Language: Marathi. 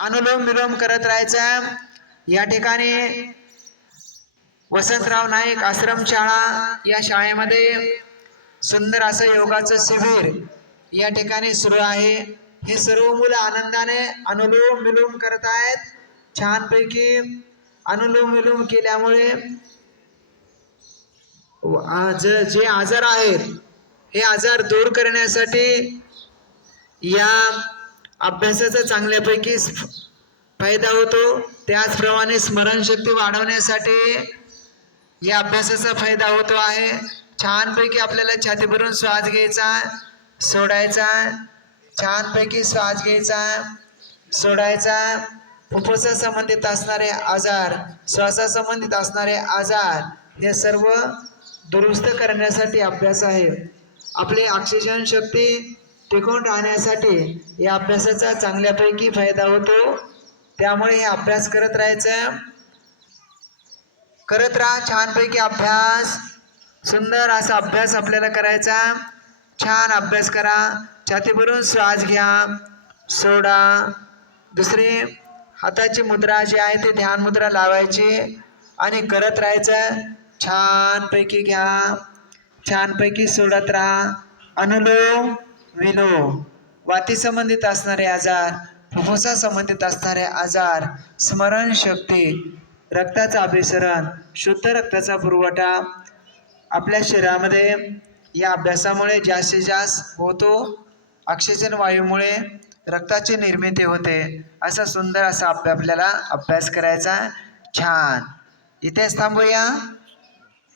अनुलोम विलोम करत राहायचा. या ठिकाणी वसंतराव नाईक आश्रमशाळा या शाळेमध्ये सुंदर असं योगाचं शिबिर या ठिकाणी सुरू आहे. हे सर्व मुलं आनंदाने अनुलोम विलोम करत आहेत. छानपैकी अनुलोम विलोम केल्यामुळे आज जे आजार आहेत हे आजार दूर करण्यासाठी या अभ्यासाचा चांगल्यापैकी फायदा होतो. त्याचप्रमाणे स्मरणशक्ती वाढवण्यासाठी या अभ्यासाचा फायदा होतो आहे. छानपैकी आपल्याला छाती भरून श्वास घ्यायचा सोडायचा छानपैकी श्वास घ्यायचा सोडायचा. फुफ्फुसा संबंधित असणारे आजार श्वासासंबंधित असणारे आजार हे सर्व दुरुस्त करण्यासाठी अभ्यास आहे. आपली ऑक्सिजन शक्ती टिकून राहण्यासाठी या अभ्यासाचा चांगल्यापैकी फायदा होतो. त्यामुळे हे अभ्यास करत राहायचं. करत राहा छानपैकी अभ्यास. सुंदर असा अभ्यास आपल्याला करायचा. छान अभ्यास करा. छाती भरून श्वास घ्या. सोडा. दुसरी हाताची मुद्रा जी आहे ती ध्यान मुद्रा लावायची आणि करत राहायचं. छानपैकी घ्या. छानपैकी सोडत राहा. अनुलोम विलोम वाती संबंधित असणारे आजार फुफ्फुसा संबंधित असणारे आजार स्मरणशक्ती रक्ताचं अभिसरण शुद्ध रक्ताचा पुरवठा आपल्या शरीरामध्ये या अभ्यासामुळे जास्तीत जास्त होतो ऑक्सिजन वायूमुळे रक्ताची निर्मिती होते असा सुंदर असा आपल्याला अभ्यास करायचा. छान. इथेच थांबूया.